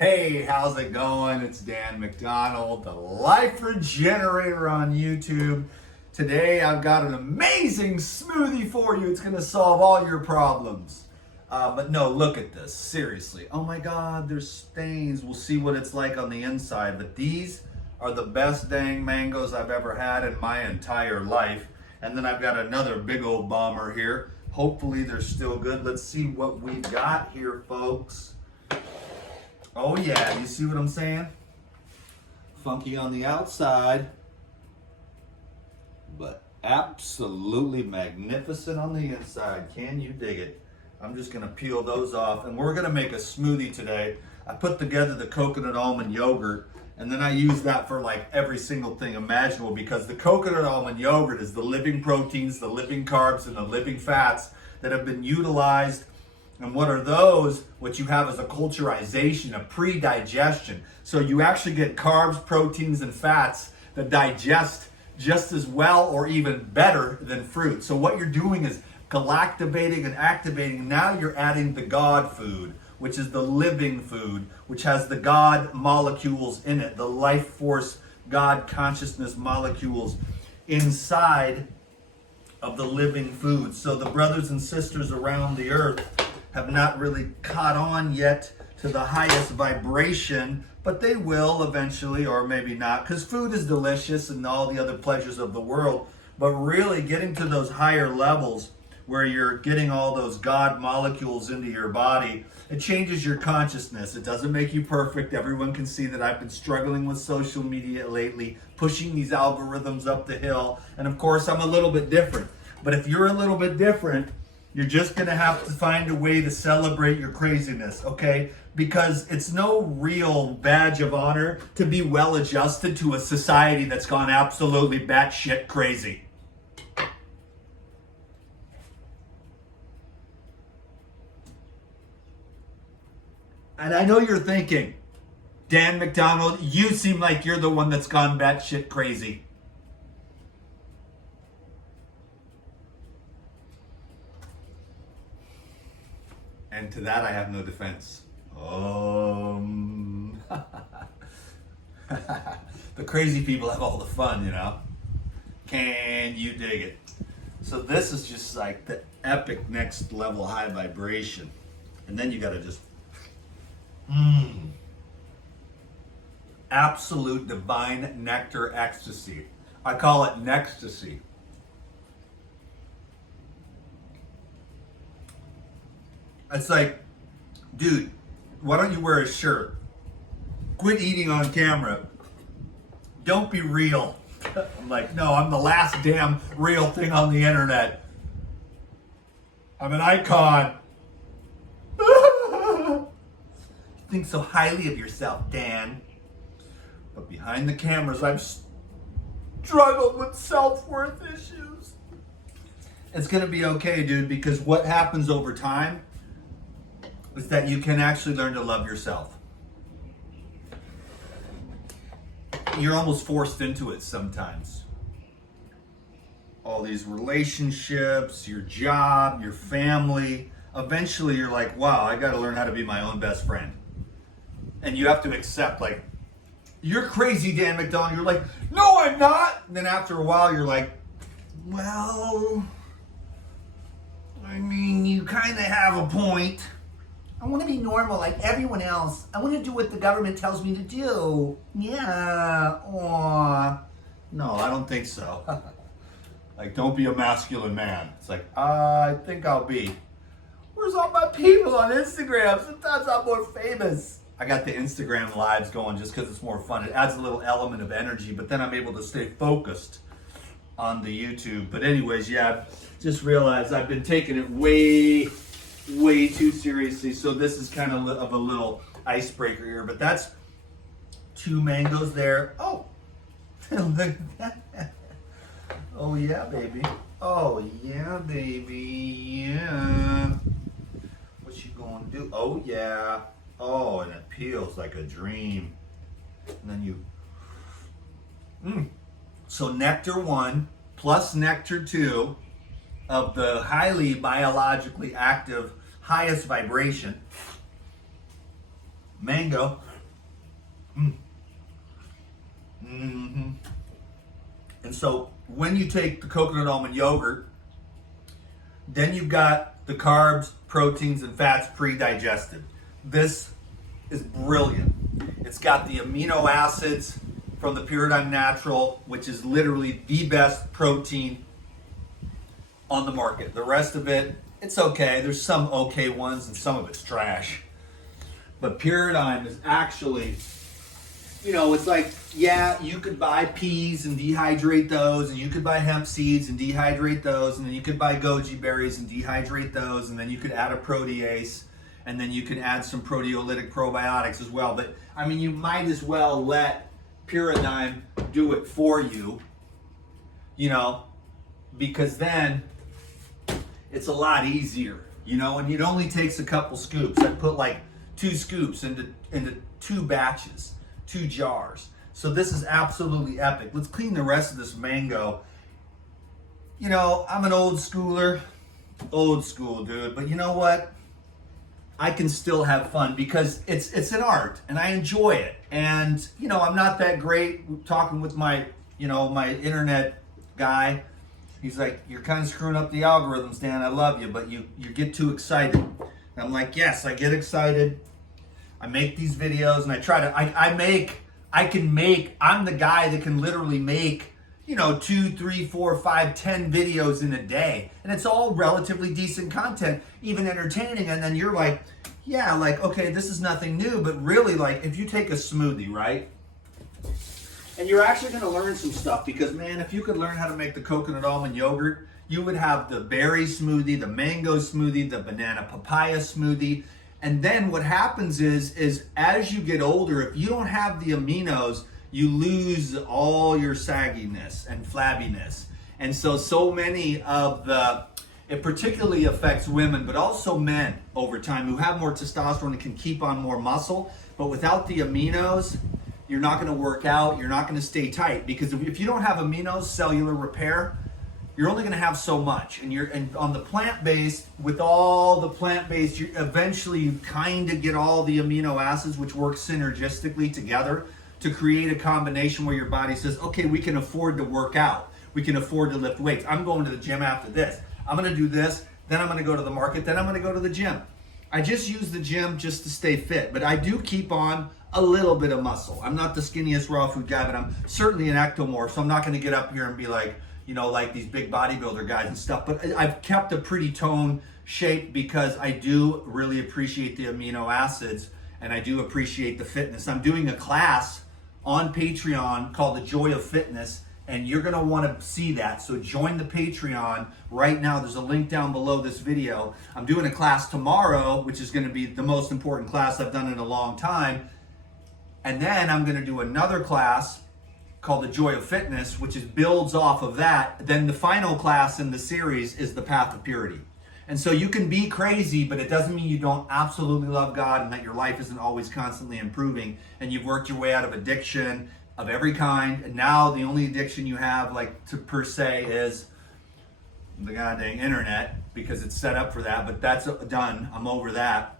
Hey, how's it going? It's Dan McDonald, the Life Regenerator on YouTube. Today I've got an amazing smoothie for you. It's going to solve all your problems. But no, look at this. Seriously. Oh my God, there's stains. We'll see what it's like on the inside. But these are the best dang mangoes I've ever had in my entire life. And then I've got another big old bomber here. Hopefully they're still good. Let's see what we've got here, folks. Oh yeah, you see what I'm saying? Funky on the outside, but absolutely magnificent on the inside. Can you dig it? I'm just gonna peel those off, and we're gonna make a smoothie today. I put together the coconut almond yogurt, and then I use that for like every single thing imaginable, because the coconut almond yogurt is the living proteins, the living carbs, and the living fats that have been utilized. And what are those? What you have is a culturization, a pre-digestion. So you actually get carbs, proteins, and fats that digest just as well or even better than fruit. So what you're doing is galactivating and activating. Now you're adding the God food, which is the living food, which has the God molecules in it, the life force, God consciousness molecules inside of the living food. So the brothers and sisters around the earth have not really caught on yet to the highest vibration, but they will eventually, or maybe not, because food is delicious and all the other pleasures of the world. But really getting to those higher levels where you're getting all those God molecules into your body, it changes your consciousness. It doesn't make you perfect. Everyone can see that I've been struggling with social media lately, pushing these algorithms up the hill. And of course, I'm a little bit different. But if you're a little bit different, you're just going to have to find a way to celebrate your craziness, okay? Because it's no real badge of honor to be well adjusted to a society that's gone absolutely batshit crazy. And I know you're thinking, Dan McDonald, you seem like you're the one that's gone batshit crazy. And to that, I have no defense. The crazy people have all the fun, you know? Can you dig it? So this is just like the epic next level high vibration. And then you gotta just, absolute divine nectar ecstasy. I call it nextasy. It's like, dude, why don't you wear a shirt? Quit eating on camera. Don't be real. I'm like, no, I'm the last damn real thing on the internet. I'm an icon. You think so highly of yourself, Dan. But behind the cameras, I've struggled with self-worth issues. It's gonna be okay, dude, because what happens over time is that you can actually learn to love yourself. You're almost forced into it sometimes. All these relationships, your job, your family. Eventually you're like, wow, I gotta learn how to be my own best friend. And you have to accept, like, you're crazy, Dan McDonald. You're like, no, I'm not. And then after a while you're like, well, I mean, you kind of have a point. I want to be normal like everyone else. I want to do what the government tells me to do. Yeah. Aw. No, I don't think so. Like, don't be a masculine man. It's like, I think I'll be. Where's all my people on Instagram? Sometimes I'm more famous. I got the Instagram lives going just because it's more fun. It adds a little element of energy, but then I'm able to stay focused on the YouTube. But anyways, yeah, just realized I've been taking it way too seriously. So this is kind of a little icebreaker here, but that's 2 mangoes there. Oh, look at that. Oh yeah, baby. Oh yeah, baby. Yeah. What you gonna do? Oh yeah. Oh, and it peels like a dream. And then you. So nectar 1 plus nectar 2 of the highly biologically active highest vibration mango. Mm-hmm. And so when you take the coconut almond yogurt, then you've got the carbs, proteins, and fats pre-digested. This is brilliant. It's got the amino acids from the Paradigm Natural, which is literally the best protein on the market. The rest of it, it's okay. There's some okay ones and some of it's trash. But Paradigm is actually, it's like, yeah, you could buy peas and dehydrate those, and you could buy hemp seeds and dehydrate those, and then you could buy goji berries and dehydrate those, and then you could add a protease, and then you can add some proteolytic probiotics as well. But I mean, you might as well let Paradigm do it for you, because then it's a lot easier, and it only takes a couple scoops. I put like 2 scoops into 2 batches, 2 jars. So this is absolutely epic. Let's clean the rest of this mango. I'm an old school, dude, but you know what? I can still have fun because it's an art and I enjoy it. And, I'm not that great talking with my, my internet guy. He's like, you're kind of screwing up the algorithms, Dan. I love you, but you get too excited. And I'm like, yes, I get excited. I make these videos and I try to, I'm the guy that can literally make, 2, 3, 4, 5, 10 videos in a day. And it's all relatively decent content, even entertaining. And then you're like, yeah, like, okay, this is nothing new. But really, like, if you take a smoothie, right? And you're actually going to learn some stuff because, man, if you could learn how to make the coconut almond yogurt, you would have the berry smoothie, the mango smoothie, the banana papaya smoothie. And then what happens is as you get older, if you don't have the aminos, you lose all your sagginess and flabbiness. And so many of it particularly affects women, but also men over time who have more testosterone and can keep on more muscle. But without the aminos, you're not going to work out, you're not going to stay tight. Because if you don't have aminos, cellular repair, you're only going to have so much. And on the plant-based, with all the plant-based, eventually you kind of get all the amino acids, which work synergistically together to create a combination where your body says, okay, we can afford to work out. We can afford to lift weights. I'm going to the gym after this. I'm going to do this. Then I'm going to go to the market. Then I'm going to go to the gym. I just use the gym just to stay fit. But I do keep on a little bit of muscle. I'm not the skinniest raw food guy, but I'm certainly an ectomorph. So I'm not going to get up here and be like, like these big bodybuilder guys and stuff. But I've kept a pretty toned shape because I do really appreciate the amino acids and I do appreciate the fitness. I'm doing a class on Patreon called The Joy of Fitness, and you're going to want to see that. So join the Patreon right now. There's a link down below this video. I'm doing a class tomorrow, which is going to be the most important class I've done in a long time. And then I'm going to do another class called The Joy of Fitness, which builds off of that. Then the final class in the series is The Path of Purity. And so you can be crazy, but it doesn't mean you don't absolutely love God and that your life isn't always constantly improving and you've worked your way out of addiction of every kind. And now the only addiction you have, per se, is the goddamn internet because it's set up for that. But that's done. I'm over that.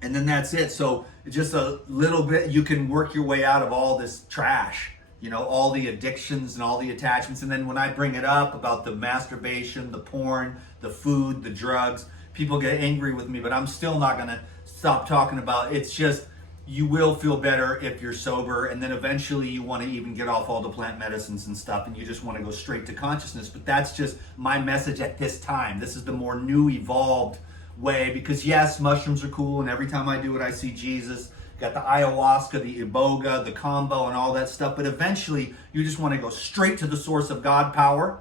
And then that's it. So just a little bit, you can work your way out of all this trash. All the addictions and all the attachments. And then when I bring it up about the masturbation, the porn, the food, the drugs, people get angry with me, but I'm still not going to stop talking about it. It's just, you will feel better if you're sober. And then eventually you want to even get off all the plant medicines and stuff. And you just want to go straight to consciousness. But that's just my message at this time. This is the more new, evolved way. Because yes, mushrooms are cool. And every time I do it, I see Jesus. Got the ayahuasca, the iboga, the combo, and all that stuff. But eventually, you just want to go straight to the source of God power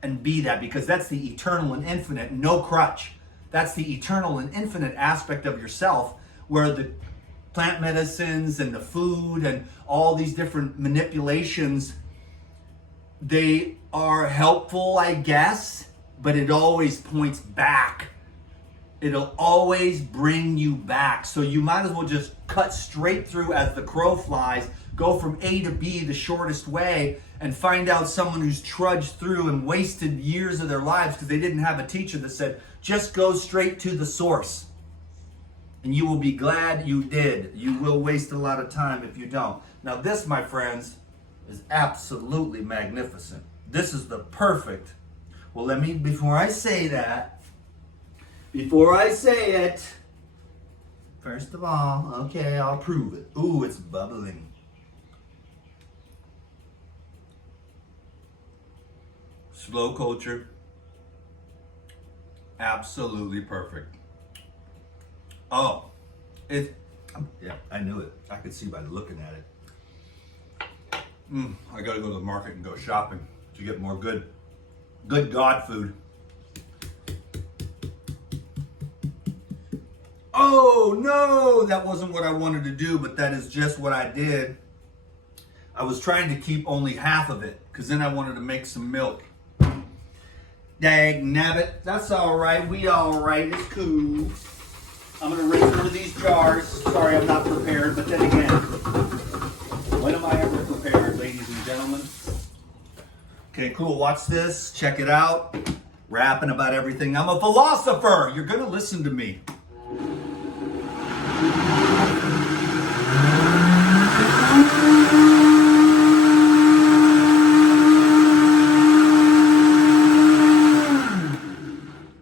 and be that, because that's the eternal and infinite, no crutch. That's the eternal and infinite aspect of yourself, where the plant medicines and the food and all these different manipulations, they are helpful, I guess, but it always points back. It'll always bring you back. So you might as well just cut straight through as the crow flies, go from A to B the shortest way, and find out someone who's trudged through and wasted years of their lives because they didn't have a teacher that said, just go straight to the source. And you will be glad you did. You will waste a lot of time if you don't. Now this, my friends, is absolutely magnificent. This is the perfect. Well, before I say it, first of all, okay, I'll prove it. Ooh, it's bubbling. Slow culture. Absolutely perfect. Oh, yeah, I knew it. I could see by looking at it. I gotta go to the market and go shopping to get more good God food. Oh no, that wasn't what I wanted to do, but that is just what I did. I was trying to keep only half of it, because then I wanted to make some milk. Dag nabbit, that's all right. We all right. It's cool. I'm gonna rinse one of these jars. Sorry, I'm not prepared, but then again, when am I ever prepared, ladies and gentlemen? Okay, cool. Watch this. Check it out. Rapping about everything. I'm a philosopher. You're gonna listen to me.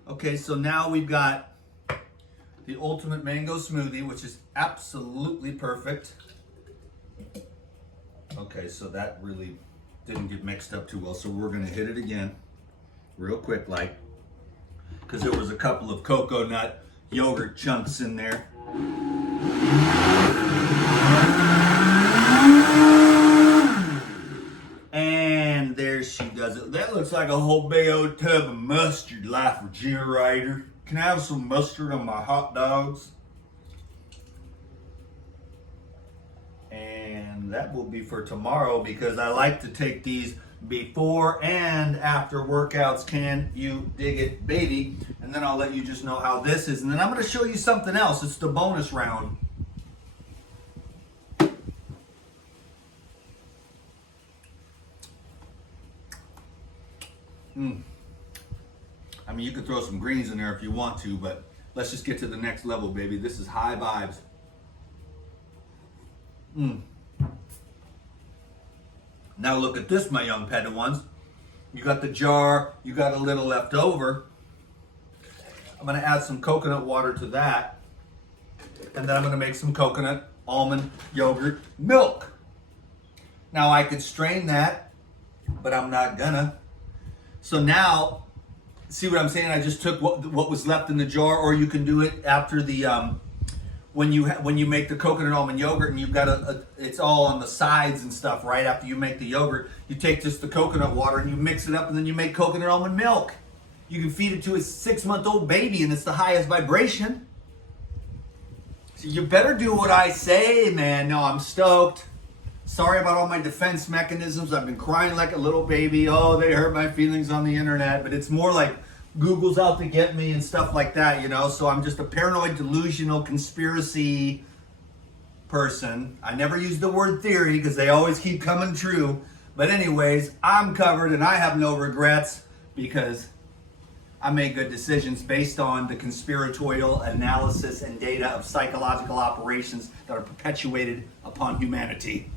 Okay, so now we've got the ultimate mango smoothie, which is absolutely perfect. Okay, so that really didn't get mixed up too well, so we're gonna hit it again real quick, like, because there was a couple of cocoa nut yogurt chunks in there. And there she does it. That looks like a whole big old tub of mustard, life regenerator. Can I have some mustard on my hot dogs? And that will be for tomorrow, because I like to take these before and after workouts. Can you dig it, baby? And then I'll let you just know how this is. And then I'm going to show you something else. It's the bonus round. I mean, you could throw some greens in there if you want to, but let's just get to the next level, baby. This is high vibes. Now look at this, my young Padawans. You got the jar, you got a little left over. I'm gonna add some coconut water to that. And then I'm gonna make some coconut almond yogurt milk. Now I could strain that, but I'm not gonna. So now, see what I'm saying? I just took what was left in the jar, or you can do it after the when you make the coconut almond yogurt, and you've got it's all on the sides and stuff. Right after you make the yogurt, you take just the coconut water and you mix it up, and then you make coconut almond milk. You can feed it to a 6-month-old baby, and it's the highest vibration. So you better do what I say, man. No, I'm stoked. Sorry about all my defense mechanisms. I've been crying like a little baby. Oh, they hurt my feelings on the internet. But it's more like Google's out to get me and stuff like that, you know? So I'm just a paranoid, delusional, conspiracy person. I never use the word theory because they always keep coming true. But anyways, I'm covered and I have no regrets because I made good decisions based on the conspiratorial analysis and data of psychological operations that are perpetuated upon humanity.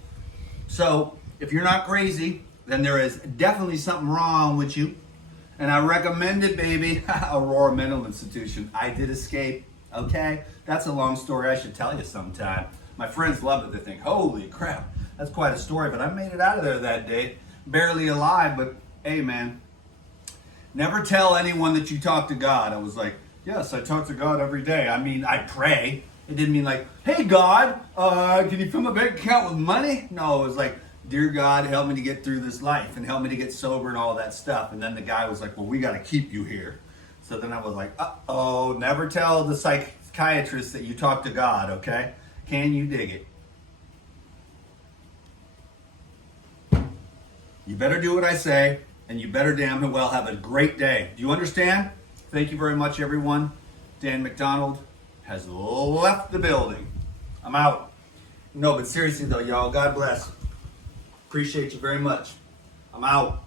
So, if you're not crazy, then there is definitely something wrong with you. And I recommend it, baby. Aurora Mental Institution. I did escape, okay? That's a long story I should tell you sometime. My friends love it. They think, holy crap, that's quite a story. But I made it out of there that day. Barely alive, but hey, man. Never tell anyone that you talk to God. I was like, yes, I talk to God every day. I mean, I pray. It didn't mean like, hey, God, can you fill my bank account with money? No, it was like, dear God, help me to get through this life and help me to get sober and all that stuff. And then the guy was like, well, we got to keep you here. So then I was like, uh-oh, never tell the psychiatrist that you talk to God, okay? Can you dig it? You better do what I say, and you better damn well have a great day. Do you understand? Thank you very much, everyone. Dan McDonald has left the building. I'm out. No, but seriously though, y'all, God bless. Appreciate you very much. I'm out.